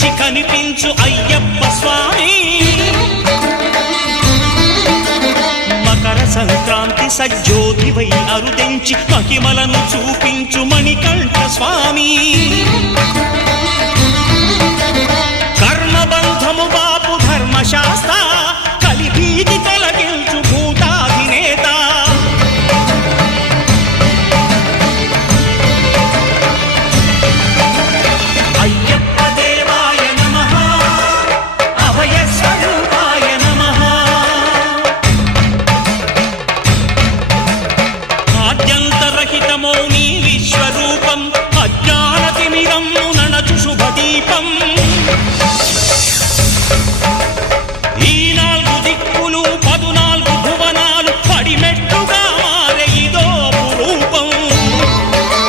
మించి కనిపించు అయ్యప్ప స్వామి మకర సంక్రాంతి సజ్జోతివై అరుదెంచి మహిమలను చూపించు మణికంఠ స్వామి కర్మబంధము బాపు ధర్మశాస్త్ర